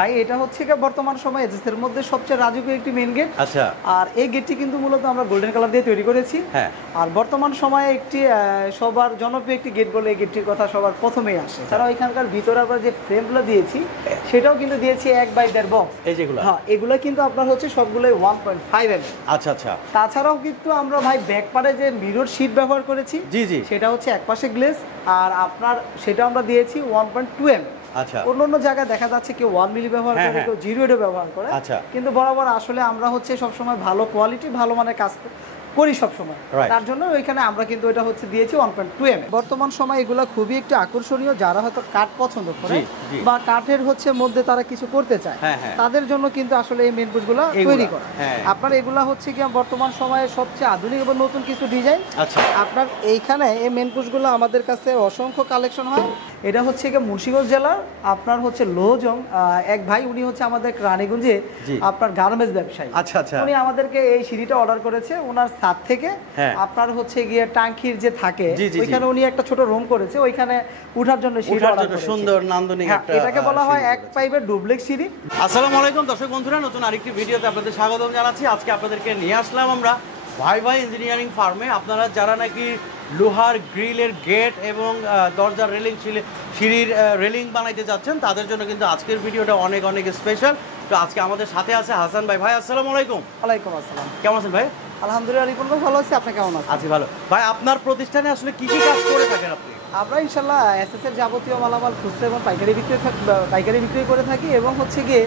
ভাই এটা হচ্ছে কি বর্তমান সময়ে এর মধ্যে সবচেয়ে রাজকীয় একটি মেইন গেট। আচ্ছা। আর এই গেটটি কিন্তু মূলত আমরা গোল্ডেন কালার দিয়ে তৈরি করেছি। হ্যাঁ। আর বর্তমান সময়ে একটি সবার জনপ্রিয় একটি গেট বলে এই গেটটির কথা সবার প্রথমেই আসে। তারা এখানকার ভিতরে আমরা যে ফ্রেমগুলো দিয়েছি সেটাও কিন্তু দিয়েছি 1/1.5 বক্স। এই যেগুলো হ্যাঁ, এগুলো কিন্তু আপনার হচ্ছে সবগুলোই 1.5 mm। আচ্ছা আচ্ছা। তাছাড়াও কিন্তু আমরা ভাই ব্যাকপারে যে মিরর শীট ব্যবহার করেছি, জি জি, সেটা হচ্ছে একপাশে গ্লেজ, আর আপনার সেটা আমরা দিয়েছি 1.2 mm। আচ্ছা। অন্য জায়গায় দেখা যাচ্ছে কেউ 1 মিলি ব্যবহার করে, কেউ 0.8 ব্যবহার করে। আচ্ছা। কিন্তু বরাবর আসলে আমরা হচ্ছে সবসময় ভালো কোয়ালিটি ভালো মানের কাজ করি সবসময়। তার জন্য ওইখানে আমরা কিন্তু এটা হচ্ছে দিয়েছি 1.2 mm। বর্তমান সময় এগুলো খুবই একটু আকর্ষণীয়, যারা হয়তো কাঠ পছন্দ করে বা কাঠের হচ্ছে মধ্যে তারা কিছু করতে চায়, তাদের জন্য কিন্তু আসলে এই মেন পোস্টগুলো তৈরি করা। আপনার এগুলা হচ্ছে কি বর্তমান সময়ে সবচেয়ে আধুনিক এবং নতুন কিছু ডিজাইন। আপনার এইখানে এই মেন পোস্টগুলো আমাদের কাছে অসংখ্য কালেকশন হয়। এটা হচ্ছে কি মুন্সিগঞ্জ জেলার আপনার হচ্ছে লোহজং এক ভাই, উনি হচ্ছে আমাদের রানীগঞ্জে আপনার গার্মেন্টস ব্যবসায়ী। আচ্ছা আচ্ছা। উনি আমাদেরকে এই সিঁড়িটা অর্ডার করেছে ওনার ছাদ থেকে। আপনার হচ্ছে গিয়ে টাঙ্কির যে থাকে ওইখানে উনি একটা ছোট রুম করেছে, ওইখানে উঠার জন্য সিঁড়ি অর্ডার করেছে। সুন্দর নান্দনিক একটা, এটাকে বলা হয় এক পাইপের ডুপ্লেক্স সিঁড়ি। আসসালামু আলাইকুম দর্শক বন্ধুরা, নতুন আরেকটি ভিডিওতে আপনাদের স্বাগতম জানাচ্ছি। আজকে আপনাদেরকে নিয়ে আসলাম আমরা ভাই ভাই ইঞ্জিনিয়ারিং ফার্মে। আপনারা যারা নাকি লোহার গ্রিলের গেট এবং দরজার রেলিং সিঁড়ির রেলিং বানাইতে যাচ্ছেন, তাদের জন্য কিন্তু আজকের ভিডিওটা অনেক অনেক স্পেশাল। তো আজকে আমাদের সাথে আছে হাসান ভাই। ভাই আসসালামু আলাইকুম। ওয়ালাইকুম আসসালাম। কেমন আছেন ভাই? আলহামদুলিল্লাহ রিপন ভাই ভালো আছি, আপনি কেমন আছেন? আছি ভালো। ভাই আপনার প্রতিষ্ঠানে আসলে কি কি কাজ করে থাকেন আপনি? আমরা ইনশাল্লাহ এসএস এর যাবতীয় মালামাল খুচরা এবং পাইকারি বিক্রি করে থাকি, এবং হচ্ছে গিয়ে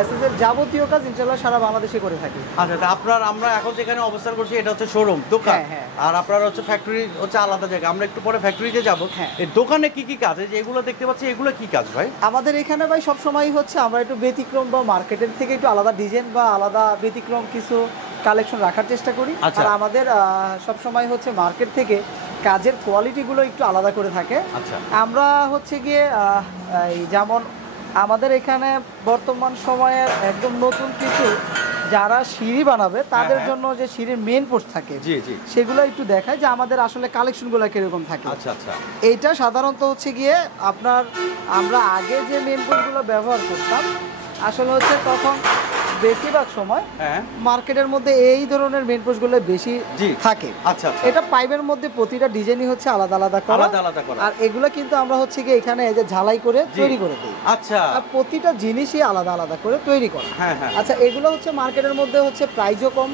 এসএস এর যাবতীয় কাজ ইনশাল্লাহ সারা বাংলাদেশে করে থাকি। আচ্ছা, আমরা এখন যেখানে অবস্থান করছি এটা হচ্ছে শোরুম দোকান। আর আপনার হচ্ছে ফ্যাক্টরি হচ্ছে আলাদা জায়গা, আমরা একটু পরে ফ্যাক্টরিতে যাব। এই দোকানে কি কি কাজ, যে এগুলো দেখতে পাচ্ছি এগুলো কি কাজ ভাই? আমাদের এখানে ভাই সবসময় হচ্ছে আমরা একটু ব্যতিক্রম বা মার্কেটের থেকে একটু আলাদা ডিজাইন বা আলাদা ব্যতিক্রম কিছু কালেকশন রাখার চেষ্টা করি। আর আমাদের সবসময় হচ্ছে মার্কেট থেকে কাজের কোয়ালিটিগুলো একটু আলাদা করে থাকে। আমরা হচ্ছে গিয়ে যেমন আমাদের এখানে বর্তমান সময়ে একদম নতুন কিছু যারা সিঁড়ি বানাবে তাদের জন্য যে সিঁড়ির মেইন পোস্ট থাকে সেগুলো একটু দেখায় যে আমাদের আসলে কালেকশনগুলো কিরকম থাকে। এইটা সাধারণত হচ্ছে গিয়ে আপনার আমরা আগে যে মেইন পোস্টগুলো ব্যবহার করতাম আসলে হচ্ছে তখন বেশিরভাগ সময় মার্কেটের মধ্যে এই ধরনের মেইন পোস্টগুলো বেশি থাকে। এটা পাইপের মধ্যে প্রতিটা ডিজাইনই হচ্ছে আলাদা আলাদা করা। আর এগুলো কিন্তু আমরা হচ্ছে কি এখানে এই যে ঝালাই করে তৈরি করে দিই। আচ্ছা, প্রতিটা জিনিসই আলাদা আলাদা করে তৈরি করা। আচ্ছা, এগুলো হচ্ছে মার্কেটের মধ্যে হচ্ছে প্রাইসও কম,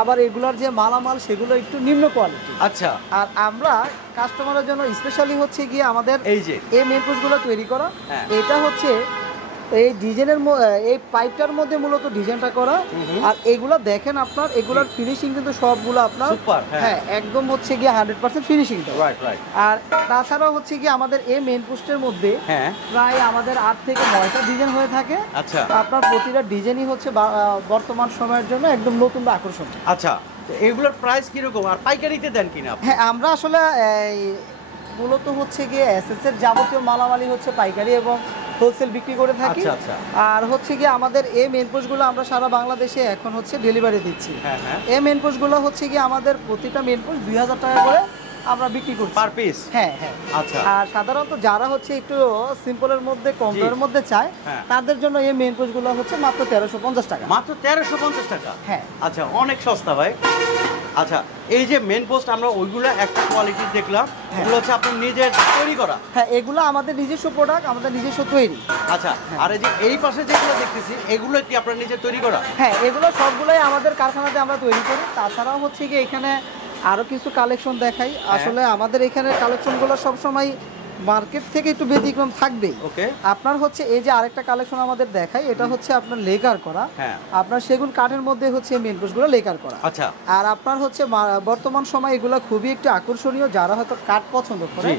আবার এগুলোর যে মালামাল সেগুলো একটু নিম্ন কোয়ালিটি। আচ্ছা, আর আমরা কাস্টমারের জন্য স্পেশালি হচ্ছে গিয়ে আমাদের এই মেইন পোস্টগুলো তৈরি করা। এটা হচ্ছে এই ডিজাইনের এই পাইপটার মধ্যে মূলত ডিজাইনটা করা। আর এগুলা দেখেন আপনার এগুলার ফিনিশিং কিন্তু সবগুলো আপনার একদম হচ্ছে গিয়ে 100% ফিনিশিং। আর তাছাড়াও হচ্ছে গিয়ে আমাদের এই মেইন পোস্টের মধ্যে প্রায় আমাদের 8 থেকে 9টা ডিজাইন হয়ে থাকে। আপনার প্রতিটা ডিজাইনই হচ্ছে বর্তমান সময়ের জন্য একদম নতুন বা আকর্ষণীয়। আচ্ছা, এগুলোর প্রাইস কিরকম আর পাইকারিতে দেন কিনা? আমরা আসলে মূলত হচ্ছে গিয়ে এসএস এর যাবতীয় মালামালি হচ্ছে পাইকারি এবং হোলসেল বিক্রি করে থাকি। আর হচ্ছে গিয়ে আমাদের এই মেন পোস্টগুলো আমরা সারা বাংলাদেশে এখন হচ্ছে ডেলিভারি দিচ্ছি। এই মেন পোস্টগুলো হচ্ছে গিয়ে আমাদের প্রতিটা মেন পোস্ট 2000 টাকা করে আমরা বিক্রি করছি পার পিস। আচ্ছা। আর সাধারণত যারা হচ্ছে একটু সিম্পলের মধ্যে কম দামের মধ্যে চায় তাদের জন্য এই মেন পোস্টগুলো হচ্ছে মাত্র 1350 টাকা। মাত্র 1350 টাকা? আচ্ছা, অনেক সস্তা ভাই। আচ্ছা, এই যে মেন পোস্ট আমরা ওইগুলো একটা কোয়ালিটি দেখলাম, এগুলো হচ্ছে আপনার নিজের তৈরি করা? এগুলো আমাদের নিজস্ব প্রোডাক্ট, আমাদের নিজস্ব তৈরি। আচ্ছা, আর এই যে এই পাশে যেগুলো দেখতেছি এগুলো কি আপনার নিজের তৈরি করা? এগুলো সবগুলোই আমাদের কারখানাতে আমরা তৈরি করি। তাছাড়াও হচ্ছে কি এখানে আরো কিছু কালেকশন দেখাই। আসলে আমাদের এখানে কালেকশনগুলো সবসময় মার্কেট থেকে একটু ব্যতিক্রম থাকবেই। আপনার হচ্ছে এই যে আরেকটা কালেকশন আমাদের দেখাই, এটা হচ্ছে আপনার লেকার করা। আপনার সেগুন কাঠের মধ্যে হচ্ছে মেইন পোস্টগুলো লেকার করা। আচ্ছা, আর আপনার হচ্ছে বর্তমান সময় এগুলো খুবই একটু আকর্ষণীয়, যারা হয়তো কাঠ পছন্দ করে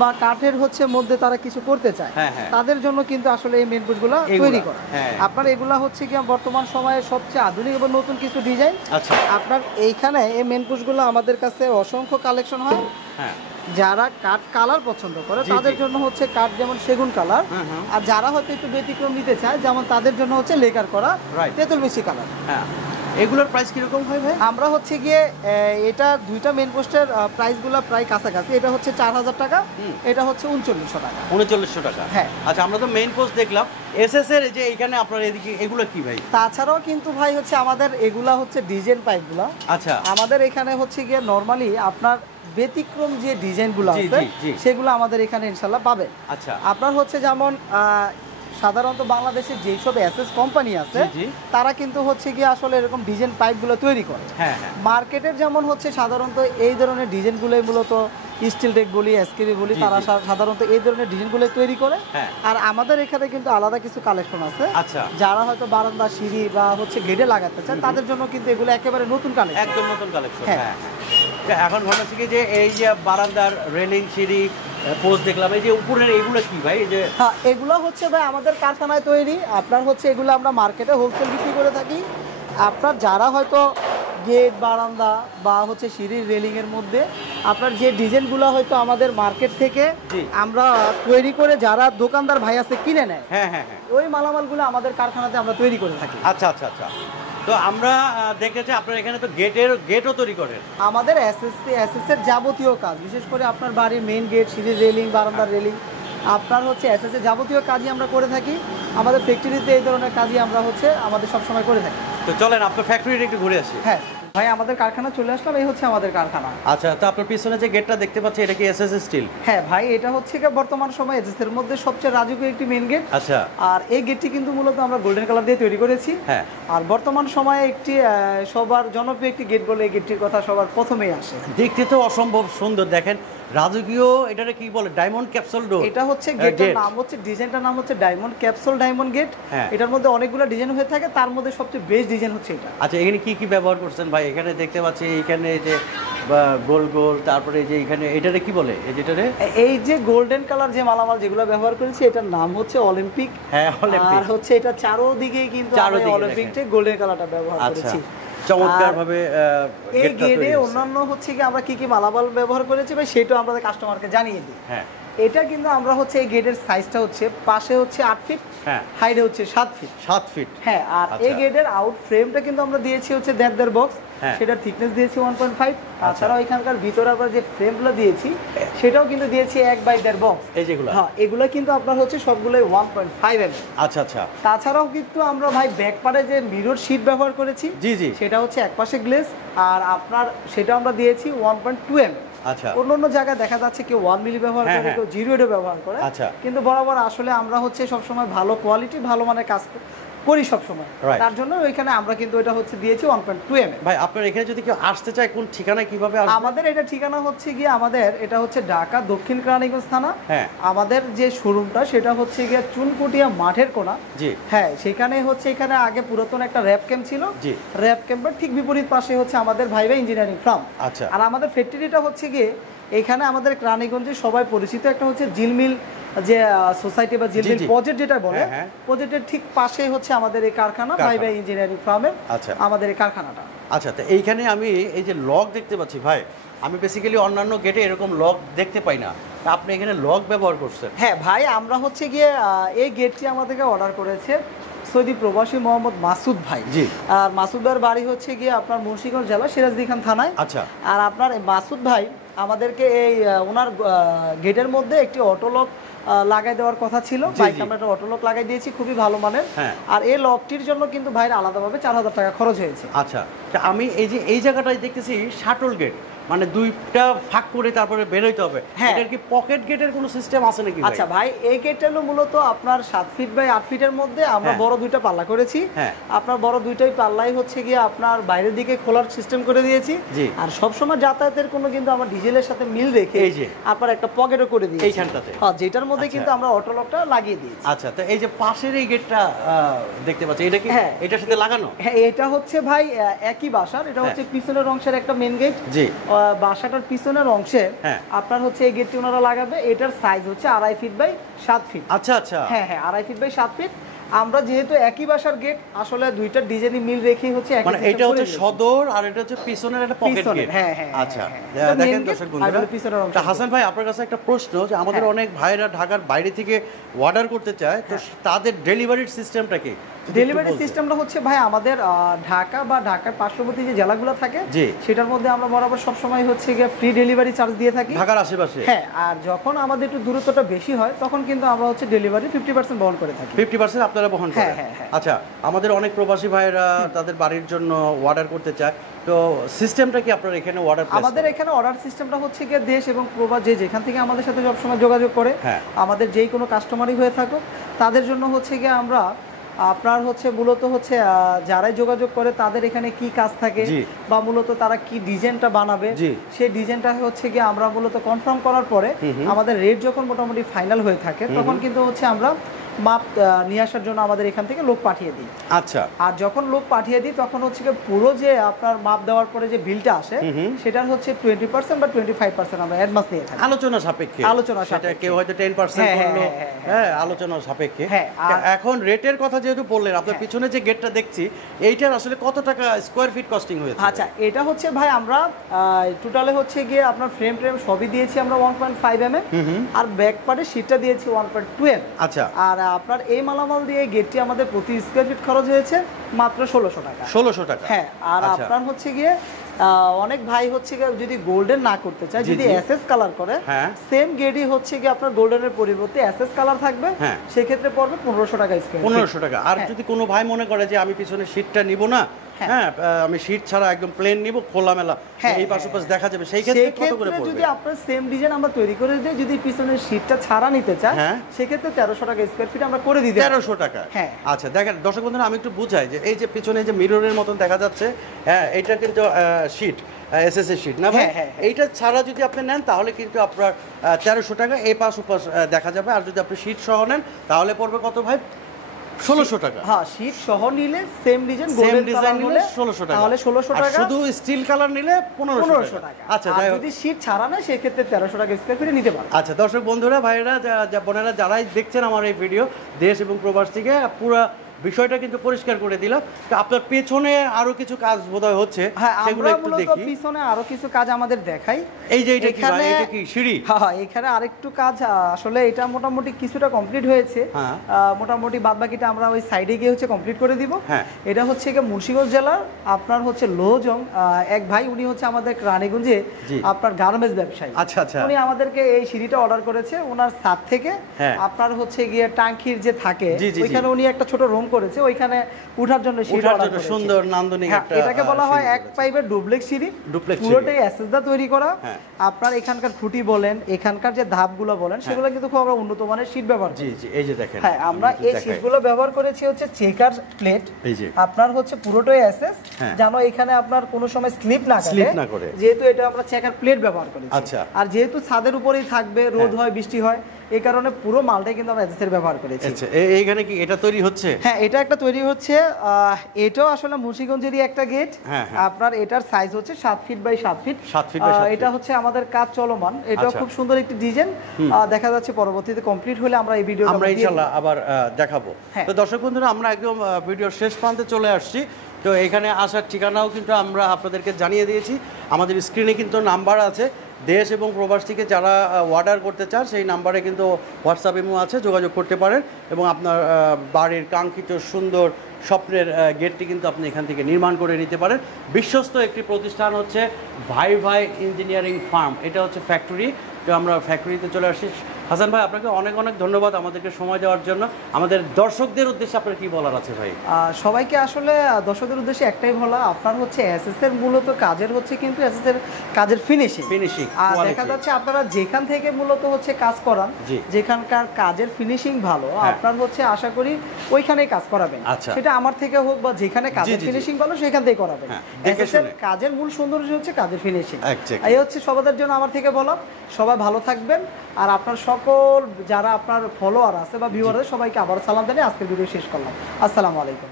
বা কাঠের হচ্ছে মধ্যে তারা কিছু করতে চায়, তাদের জন্য কিন্তু আসলে এই মেইন পোস্টগুলো তৈরি করা। আপনার এগুলা হচ্ছে কি বর্তমান সময়ে সবচেয়ে আধুনিক এবং নতুন কিছু ডিজাইন। আপনার এইখানে এই মেইন পোস্টগুলো আমাদের কাছে অসংখ্য কালেকশন হয়। যারা কাঠ কালার পছন্দ করে তাদের জন্য হচ্ছে কাঠ যেমন সেগুন কালার, আর যারা হয়তো একটু ব্যতিক্রম নিতে চায় যেমন তাদের জন্য হচ্ছে লেকার করা তেঁতুল মিশি কালার। এগুলোর প্রাইস কিরকম হয় ভাই? আমরা হচ্ছে গিয়ে এটা দুইটা মেন পোস্টের প্রাইসগুলো প্রায় কাছাকাছি। এটা হচ্ছে 4000 টাকা, এটা হচ্ছে 3900 টাকা। 3900 টাকা, হ্যাঁ। আচ্ছা, আমরা তো মেইন পোস্ট দেখলাম। এসএস এর যে এইখানে আপনার এদিকে এগুলো কি ভাই? তাছাড়াও কিন্তু ভাই হচ্ছে আমাদের এগুলা হচ্ছে ডিজাইন পাইপগুলো। আচ্ছা, আমাদের এখানে হচ্ছে গিয়ে নরমালি আপনার ব্যতিক্রম যে ডিজাইনগুলো আছে সেগুলো আমাদের এখানে ইনশাল্লাহ পাবেন। আচ্ছা, আপনার হচ্ছে যেমন সাধারণত বাংলাদেশে যেসব এসএস কোম্পানি আছে তারা কিন্তু হচ্ছে গিয়ে আসলে এরকম ডিজাইন পাইপগুলো তৈরি করে। হ্যাঁ, মার্কেটের যেমন হচ্ছে সাধারণত এই ধরনের ডিজাইনগুলোই মূলত স্টিল টেক বলি, এসকেবি বলি, তারা সাধারণত এই ধরনের ডিজাইনগুলো তৈরি করে। আর আমাদের এখানে কিন্তু আলাদা কিছু কালেকশন আছে। আচ্ছা, যারা হয়তো বারান্দা, সিঁড়ি বা হচ্ছে গেটে লাগাতে চায় তাদের জন্য কিন্তু এগুলো একেবারে নতুন কালেকশন, একদম নতুন কালেকশন। হ্যাঁ। এখন ঘটনা হচ্ছে কি যে এই যে বারান্দার রেলিং, সিঁড়ি, পোস্ট দেখলাম, এই যে উপরের এগুলো কি ভাই? এই যে হ্যাঁ, এগুলো হচ্ছে ভাই আমাদের কারখানায় তৈরি। আপনার হচ্ছে এগুলো আমরা মার্কেটে হোলসেল বিক্রি করে থাকি। আপনার যারা হয়তো গেট, বারান্দা বা হচ্ছে সিঁড়ির রেলিং এর মধ্যে আপনার যে ডিজাইনগুলো হয়তো আমাদের মার্কেট থেকে আমরা তৈরি করে যারা দোকানদার ভাই আছে কিনে নেয়, হ্যাঁ হ্যাঁ হ্যাঁ, ওই মালামালগুলো আমাদের কারখানাতে আমরা তৈরি করে থাকি। আচ্ছা আচ্ছা আচ্ছা। তো আমরা দেখেছি আপনার এখানে তো গেটও তৈরি করেন। আমাদের এসএস এর যাবতীয় কাজ, বিশেষ করে আপনার বাড়ির মেইন গেট, সিঁড়ির রেলিং, বারান্দার রেলিং, আপনার হচ্ছে এসএস এর যাবতীয় কাজই আমরা করে থাকি। আমাদের ফ্যাক্টরিতে এই ধরনের কাজই আমরা হচ্ছে আমাদের সবসময় করে থাকি। তো চলেন আপনার ফ্যাক্টরিটা একটু ঘুরে আসি। হ্যাঁ ভাই, আমাদের কারখানা চলে আসলাম, এই হচ্ছে আমাদের কারখানা। আচ্ছা, তো আপনার পিছনে যে গেটটা দেখতে পাচ্ছি এটা কি এসএস স্টিল? হ্যাঁ ভাই, এটা হচ্ছে কি বর্তমান সময়ে এসএস এর মধ্যে সবচেয়ে রাজকীয় একটি মেইন গেট। আচ্ছা, আর এই গেটটি কিন্তু মূলত আমরা গোল্ডেন কালার দিয়ে তৈরি করেছি। হ্যাঁ। আর বর্তমান সময়ে একটি সবার জনপ্রিয় একটি গেট বলে এই গেটটির কথা সবার প্রথমেই আসে। দেখতে তো অসম্ভব সুন্দর, দেখেন রাজকীয়। এটারে কি বলে? ডায়মন্ড ক্যাপসুল ডোর। এটা হচ্ছে গেটের নাম হচ্ছে, ডিজাইনটার নাম হচ্ছে ডায়মন্ড ক্যাপসুল ডায়মন্ড গেট। এটার মধ্যে অনেকগুলো ডিজাইন হয়ে থাকে, তার মধ্যে সবচেয়ে বেস্ট ডিজাইন হচ্ছে এটা। আচ্ছা, এখানে কি কি ব্যবহার করছেন ভাই? এখানে দেখতে পাচ্ছি এইখানে যে গোল গোল, তারপরে এই যে এখানে এটারে কি বলে? এই যে গোল্ডেন কালার যে মালামাল যেগুলো ব্যবহার করেছি এটার নাম হচ্ছে অলিম্পিক। হ্যাঁ, অলিম্পিক। আর হচ্ছে এটা চারোদিকেই কিন্তু অলিম্পিকটা গোল্ডেন কালারটা ব্যবহার করেছি। চমৎকার ভাবে এই গেটে অন্যান্য হচ্ছে কি আমরা কি কি মালামাল ব্যবহার করেছি ভাই সেটাও আমাদের কাস্টমারকে জানিয়ে দিই। হ্যাঁ, এটা কিন্তু আমরা হচ্ছে এই গেটের সাইজটা হচ্ছে পাশে হচ্ছে 8 ফিট, হ্যাঁ, হাইটে হচ্ছে 7 ফিট। 7 ফিট, হ্যাঁ। আর এই গেটের আউট ফ্রেমটা কিন্তু আমরা দিয়েছি হচ্ছে 1.5 বক্স, সেটা থিকনেস দিয়েছি 1.5। তাছাড়াও এখানকার ভিতরে আমরা যে ফ্রেমগুলো দিয়েছি সেটাও কিন্তু দিয়েছি 1/1.5 বক্স। এই যেগুলো, হ্যাঁ, এগুলো কিন্তু আপনার হচ্ছে সবগুলোই 1.5 mm। আচ্ছা আচ্ছা। তাছাড়াও কিন্তু আমরা ভাই ব্যাক পারে যে মিরর শীট ব্যবহার করেছি, জি জি, সেটা হচ্ছে একপাশে গ্লেজ, আর আপনার সেটা আমরা দিয়েছি 1.2 mm। আচ্ছা, অন্য জায়গায় দেখা যাচ্ছে কেউ 1 মিলি ব্যবহার করে, কেউ 0.8 ব্যবহার করে। আচ্ছা, কিন্তু বরাবর আসলে আমরা হচ্ছে সবসময় ভালো কোয়ালিটি ভালো মানের কাজ করি সবসময়, তার জন্য ওইখানে আমরা কিন্তু এটা হচ্ছে দিয়েছি 1.2 mm। ভাই আপনার এখানে যদি কেউ আসতে চায় কোন ঠিকানায় কিভাবে আসবে? আমাদের এটা ঠিকানা হচ্ছে গিয়ে আমাদের এটা হচ্ছে ঢাকা দক্ষিণ কেরানীগঞ্জ থানা। হ্যাঁ, আমাদের যে শোরুমটা সেটা হচ্ছে গিয়ে চুনকুটিয়া মাঠের কোণা। জি হ্যাঁ, সেখানে হচ্ছে এখানে আগে পুরাতন একটা র‍্যাপ ক্যাম্প ছিল। জি, র‍্যাপ ক্যাম্পের ঠিক বিপরীত পাশে হচ্ছে আমাদের ভাই ভাই ইঞ্জিনিয়ারিং ফার্ম। আচ্ছা, আর আমাদের ফ্যাক্টরিটা হচ্ছে গিয়ে এখানে আমাদের কেরানীগঞ্জে সবাই পরিচিত একটা হচ্ছে জিলমিল যে সোসাইটি বা জিলমিল প্রজেক্ট যেটা বলে, প্রজেক্টের ঠিক পাশে হচ্ছে আমাদের এই কারখানা ভাই ভাই ইঞ্জিনিয়ারিং ফার্মের। আচ্ছা, আমাদের এই কারখানাটা। আচ্ছা, তো এইখানে আমি এই যে লক দেখতে পাচ্ছি ভাই, আমি বেসিক্যালি অন্যান্য গেটে এরকম লক দেখতে পাই না, আপনি এখানে লক ব্যবহার করছেন? হ্যাঁ ভাই, আমরা হচ্ছে গিয়ে এই গেটটি আমাদেরকে অর্ডার করেছে সৌদি প্রবাসী মোহাম্মদ মাসুদ ভাই। জি, আর মাসুদ ভাইয়ের বাড়ি হচ্ছে গিয়ে আপনার মুন্সিগঞ্জ জেলা সিরাজদি খান থানায়। আচ্ছা, আর আপনার মাসুদ ভাই আমাদেরকে এই ওনার গেটের মধ্যে একটি অটোলক লাগাই দেওয়ার কথা ছিল। ভাই আমরা একটা অটোলক লাগাই দিয়েছি, খুবই ভালো মানের। আর এই লকটির জন্য কিন্তু ভাইয়ের আলাদাভাবে 4000 টাকা খরচ হয়েছে। আচ্ছা, আমি এই যে এই জায়গাটায় দেখতেছি শাটল গেট, মানে দুইটা ফাঁক করে তারপরে বের হইতে হবে। হ্যাঁ, এর কি পকেট গেটের কোনো সিস্টেম আছে নাকি? আচ্ছা ভাই, এই গেটটা হলো মূলত আপনার 7 ফিট বাই 8 ফিটের মধ্যে আমরা বড় দুইটা পাল্লা করেছি। আপনার বড় দুইটাই পাল্লাই হচ্ছে গিয়ে আপনার বাইরের দিকে খোলার সিস্টেম করে দিয়েছি। আর সব সময় যাতায়াতের কোনো কিন্তু আমরা ডিজেলের সাথে মিল রেখে এই যে আপনার একটা পকেটও করে দিয়েছি এইখানটাতে, যেটার মধ্যে কিন্তু আমরা অটোলকটা লাগিয়ে দিয়েছি। আচ্ছা, তো এই যে পাশের এই গেটটা দেখতে পাচ্ছি, এটা কি এটার সাথে লাগানো? হ্যাঁ, এটা হচ্ছে ভাই একই বাসার, এটা হচ্ছে পিছনের অংশের একটা মেইন গেট। জি, বাসাটার পিছনের অংশে আপনার হচ্ছে এই গেটটি ওনারা লাগাবে। এটার সাইজ হচ্ছে 2.5 ফিট বাই 7 ফিট। আচ্ছা আচ্ছা, হ্যাঁ হ্যাঁ, 2.5 ফিট বাই 7 ফিট। আমরা যেহেতু একই বাসার গেট, আসলে দুইটা ডিজাইনই মিল রেখেই হচ্ছে মানে এটা হচ্ছে সদর আর এটা হচ্ছে পিছনের একটা পকেট গেট। হ্যাঁ হ্যাঁ আচ্ছা দেখেন দর্শক বন্ধুরা, হাসান ভাই আপনার কাছে একটা প্রশ্ন, যে আমাদের অনেক ভাইরা ঢাকার বাইরে থেকে অর্ডার করতে চায়, তো তাদের ডেলিভারির সিস্টেমটা কি? ডেলিভারি সিস্টেমটা হচ্ছে ভাই আমাদের ঢাকা বা ঢাকার পার্শ্ববর্তী যে জেলাগুলো থাকে সেটার মধ্যে আমরা বরাবর সবসময় হচ্ছে গিয়ে ফ্রি ডেলিভারি চার্জ দিয়ে থাকি ঢাকার আশেপাশে। হ্যাঁ, আর যখন আমাদের একটু দূরত্বটা বেশি হয় তখন কিন্তু আমরা হচ্ছে ডেলিভারি 50% বহন করে থাকি। 50% আপনারা বহন করেন? আচ্ছা, আমাদের অনেক প্রবাসী ভাইরা তাদের বাড়ির জন্য অর্ডার করতে চায়, তো সিস্টেমটা কি আপনার এখানে অর্ডার? আমাদের এখানে অর্ডার সিস্টেমটা হচ্ছে গিয়ে দেশ এবং প্রবাস যে যেখান থেকে আমাদের সাথে সবসময় যোগাযোগ করে, আমাদের যেই কোনো কাস্টমারই হয়ে থাকুক তাদের জন্য হচ্ছে গিয়ে আমরা আপনার হচ্ছে মূলত হচ্ছে যারাই যোগাযোগ করে তাদের এখানে কি কাজ থাকে বা মূলত তারা কি ডিজাইনটা বানাবে সেই ডিজাইনটা হচ্ছে গিয়ে আমরা মূলত কনফার্ম করার পরে আমাদের রেট যখন মোটামুটি ফাইনাল হয়ে থাকে তখন কিন্তু হচ্ছে আমরা মাপ নিয়ে আসার জন্য আমাদের এখান থেকে লোক পাঠিয়ে দিই। আচ্ছা, আর যখন লোক পাঠিয়ে দিই তখন হচ্ছে পুরো যে আপনার মাপ দেওয়ার পরে যে বিলটা আসে সেটার হচ্ছে 20% বা 25% আমরা অ্যাডভান্স নিয়ে থাকি। আলোচনা সাপেক্ষে, আলোচনা সাপেক্ষে, কেউ হয়তো 10% করলো, হ্যাঁ আলোচনা সাপেক্ষে। এখন রেটের কথা যেহেতু বললেন, আপনার পিছনে যে গেটটা দেখছি এইটার আসলে কত টাকা স্কয়ার ফিট কস্টিং হয়েছে? আচ্ছা, এটা হচ্ছে ভাই আমরা টোটালে হচ্ছে গিয়ে আপনার ফ্রেম সবই দিয়েছি আমরা 1.5 mm, আর ব্যাক পার্টে শীটটা দিয়েছি 1.2 mm। আচ্ছা, আর আপনার এই মালামাল দিয়ে গেটটি আমাদের প্রতি স্কয়ার ফিট খরচ হয়েছে মাত্র 1600 টাকা। 1600 টাকা? হ্যাঁ। আর আপনার হচ্ছে গিয়ে অনেক ভাই হচ্ছে গিয়ে যদি গোল্ডেন না করতে চায়, যদি এসএস কালার করে, সেম গেটই হচ্ছে গিয়ে আপনার গোল্ডেনের পরিবর্তে এসএস কালার থাকবে, সেই ক্ষেত্রে পড়বে 1500 টাকা স্কয়ার। 1500 টাকা। আর যদি কোনো ভাই মনে করে যে আমি পিছনে শীটটা নিব না, হ্যাঁ আমি শীট ছাড়া একদম প্লেন নিব, খোলামেলা এই পাশে পাশে দেখা যাবে, সেই ক্ষেত্রে কত করে পড়বে? যদি আপনার সেম ডিজাইন আমরা তৈরি করে দিই, যদি পিছনের শীটটা ছাড়া নিতে চায় সেই ক্ষেত্রে 1300 টাকা স্কয়ার ফিট আমরা করে দিই। 1300 টাকা? হ্যাঁ। আচ্ছা দেখেন দর্শক বন্ধুরা, আমি একটু বুঝাই যে এই যে পিছনে যে মিররের মতন দেখা যাচ্ছে, হ্যাঁ এটা কিন্তু শীট, এসএস এর শীট না ভাই? এইটা ছাড়া যদি আপনি নেন তাহলে কিন্তু আপনার 1300 টাকা এই পাশ উপাশ দেখা যাবে। আর যদি আপনি শীট সহ নেন তাহলে পড়বে কত ভাই? 1600 টাকা। হ্যাঁ, শীট সহ নিলে সেম ডিজাইন গোল্ডেন কালার নিলে 1600 টাকা, তাহলে 1600 টাকা। শুধু স্টিল কালার নিলে 1500 টাকা। আচ্ছা, আর যদি শীট ছাড়া না সেই ক্ষেত্রে 1300 টাকা স্কয়ার ফিটে নিতে পারেন। আচ্ছা দর্শক বন্ধুরা, ভাইরা বোনেরা যারাই দেখছেন আমার এই ভিডিও দেশ এবং প্রবাস থেকে, পুরো বিষয়টা কিন্তু পরিষ্কার করে দিলাম। তো আপনার পেছনে আরো কিছু কাজ বোধহয় হচ্ছে, সেগুলো একটু দেখি। পিছনে আরো কিছু কাজ আমাদের দেখাই। এই যে এটা কি ভাই? এটা কি সিঁড়ি? হ্যাঁ, এখানে আরেকটু কাজ আসলে এটা মোটামুটি কিছুটা কমপ্লিট হয়েছে, মোটামুটি বাদবাকিটা আমরা ওই সাইডে গিয়ে হচ্ছে কমপ্লিট করে দিব। এটা হচ্ছে কি মুন্সিগঞ্জ জেলার আপনার হচ্ছে লোহজং এক ভাই, উনি হচ্ছে আমাদের রানীগঞ্জে আপনার গার্মেন্টস ব্যবসায়ী। আচ্ছা আচ্ছা, উনি আমাদেরকে এই সিঁড়িটা অর্ডার করেছে ওনার ছাদ থেকে। আপনার হচ্ছে গিয়ে টাঙ্কির যে থাকে ওইখানে উনি একটা ছোট রুম করেছে, ওইখানে উঠার জন্য সিঁড়ি অর্ডার করেছে। সুন্দর নান্দনিক একটা, এটাকে বলা হয় এক পাইপের ডুপ্লেক্স সিঁড়ি, পুরোটাই এসএসদা তৈরি করা। আপনার এখানকার খুঁটি বলেন, এখানকার যে ধাপগুলো বলেন, সেগুলো কিন্তু খুব আমরা উন্নত মানের শীট ব্যবহার করি। জি, এই যে দেখেন, হ্যাঁ আমরা এই শীটগুলো ব্যবহার করেছি হচ্ছে চেকার প্লেট। এই যে আপনার হচ্ছে পুরোটাই এসএস, জানো এখানে আপনার কোনো সময় স্লিপ না করে, যেহেতু এটা আমরা চেকার প্লেট ব্যবহার করেছি। আচ্ছা, আর যেহেতু ছাদের উপরেই থাকবে, রোদ হয় বৃষ্টি হয়, এই কারণে পুরো মালটাই কিন্তু আমরা এসএস এর ব্যবহার করেছি। আচ্ছা, এইখানে কি এটা তৈরি হচ্ছে? হ্যাঁ, এটা একটা তৈরি হচ্ছে। এটাও আসলে মুন্সিগঞ্জেরই একটা গেট। আপনার এটার সাইজ হচ্ছে 7 ফিট বাই 7 ফিট। এটা হচ্ছে আমাদের কাজ চলমান। এটাও খুব সুন্দর একটি ডিজাইন, দেখা যাচ্ছে পরবর্তীতে কমপ্লিট হলে আমরা এই ভিডিও আমরা ইনশাআল্লাহ আবার দেখাবো। তো দর্শক বন্ধুরা, আমরা একদম ভিডিওর শেষ প্রান্তে চলে আসছি। তো এখানে আসার ঠিকানাও কিন্তু আমরা আপনাদেরকে জানিয়ে দিয়েছি। আমাদের স্ক্রিনে কিন্তু নাম্বার আছে, দেশ এবং প্রবাস থেকে যারা অর্ডার করতে চান সেই নাম্বারে কিন্তু হোয়াটসঅ্যাপ ইমো আছে, যোগাযোগ করতে পারেন এবং আপনার বাড়ির কাঙ্ক্ষিত সুন্দর স্বপ্নের গেটটি কিন্তু আপনি এখান থেকে নির্মাণ করে নিতে পারেন। বিশ্বস্ত একটি প্রতিষ্ঠান হচ্ছে ভাই ভাই ইঞ্জিনিয়ারিং ফার্ম, এটা হচ্ছে ফ্যাক্টরি। তো আমরা ফ্যাক্টরিতে চলে আসি। হাসান ভাই, আপনাকে অনেক অনেক ধন্যবাদ আমাদেরকে সময় দেওয়ার জন্য। আমাদের দর্শকদের উদ্দেশ্যে আপনার কি বলার আছে ভাই? সবাইকে আসলে দর্শকদের উদ্দেশ্যে একটাই বলা, আপনার হচ্ছে এসএস এর মূলত কাজের হচ্ছে কিন্তু এসএস এর কাজের ফিনিশিং আর দেখা যাচ্ছে আপনারা যেখান থেকে মূলত হচ্ছে কাজ করান, যেখানকার কাজের ফিনিশিং ভালো, আপনার হচ্ছে আশা করি ওইখানেই কাজ করাবেন। সেটা আমার থেকে হোক বা যেখানে কাজের ফিনিশিং ভালো সেখান থেকে করাবেন। এসএস এর কাজের মূল সৌন্দর্য হচ্ছে কাজের ফিনিশিং। এই হচ্ছে সবাদের জন্য আমার থেকে বলা। সবাই ভালো থাকবেন। আর আপনার সকল যারা আপনার ফলোয়ার আছে বা ভিউয়ার আছে সবাইকে আবার সালাম জানিয়ে আজকের ভিডিও শেষ করলাম। আসসালামু আলাইকুম।